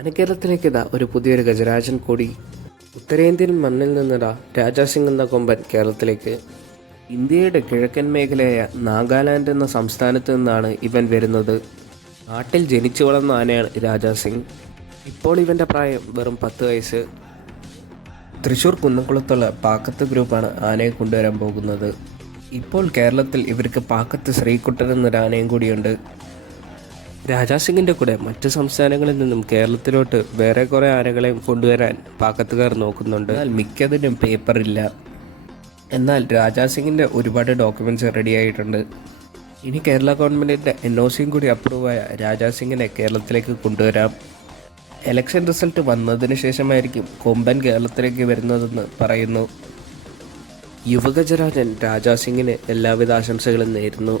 അനക്കേരളത്തിലേക്ക് ഇതാ ഒരു പുതിയൊരു ഗജരാജൻ കൂടി. ഉത്തരേന്ത്യൻ മണ്ണിൽ നിന്നിതാ രാജാസിംഗ് എന്ന കൊമ്പൻ കേരളത്തിലേക്ക്. ഇന്ത്യയുടെ കിഴക്കൻ മേഖലയായ നാഗാലാൻഡ് എന്ന സംസ്ഥാനത്ത് നിന്നാണ് ഇവൻ വരുന്നത്. നാട്ടിൽ ജനിച്ചു വളർന്ന ആനയാണ് രാജാസിംഗ്. ഇപ്പോൾ ഇവന്റെ പ്രായം വെറും പത്ത് വയസ്സ്. തൃശൂർ കുന്നംകുളത്തുള്ള പാക്കത്ത് ഗ്രൂപ്പാണ് ആനയെ കൊണ്ടുവരാൻ പോകുന്നത്. ഇപ്പോൾ കേരളത്തിൽ ഇവർക്ക് പാക്കത്ത് ശ്രീകുട്ടൻ എന്നൊരു ആനയും കൂടിയുണ്ട്. രാജാസിംഗിന്റെ കൂടെ മറ്റ് സംസ്ഥാനങ്ങളിൽ നിന്നും കേരളത്തിലോട്ട് വേറെ കുറേ ആനകളെയും കൊണ്ടുവരാൻ പാക്കത്തുകാർ നോക്കുന്നുണ്ട്. എന്നാൽ മിക്കതിനും പേപ്പറില്ല എന്നാൽ രാജാസിംഗിന്റെ ഒരുപാട് ഡോക്യുമെന്റ്സ് റെഡി ആയിട്ടുണ്ട്. ഇനി കേരള ഗവൺമെന്റിന്റെ എൻ ഒ സിയും കൂടി അപ്രൂവായ രാജാസിംഗിനെ കേരളത്തിലേക്ക് കൊണ്ടുവരാം. എലക്ഷൻ റിസൾട്ട് വന്നതിന് ശേഷമായിരിക്കും കൊമ്പൻ കേരളത്തിലേക്ക് വരുന്നതെന്ന് പറയുന്നു. യുവഗജരാജൻ രാജാസിംഗിന് എല്ലാവിധ ആശംസകളും നേരുന്നു.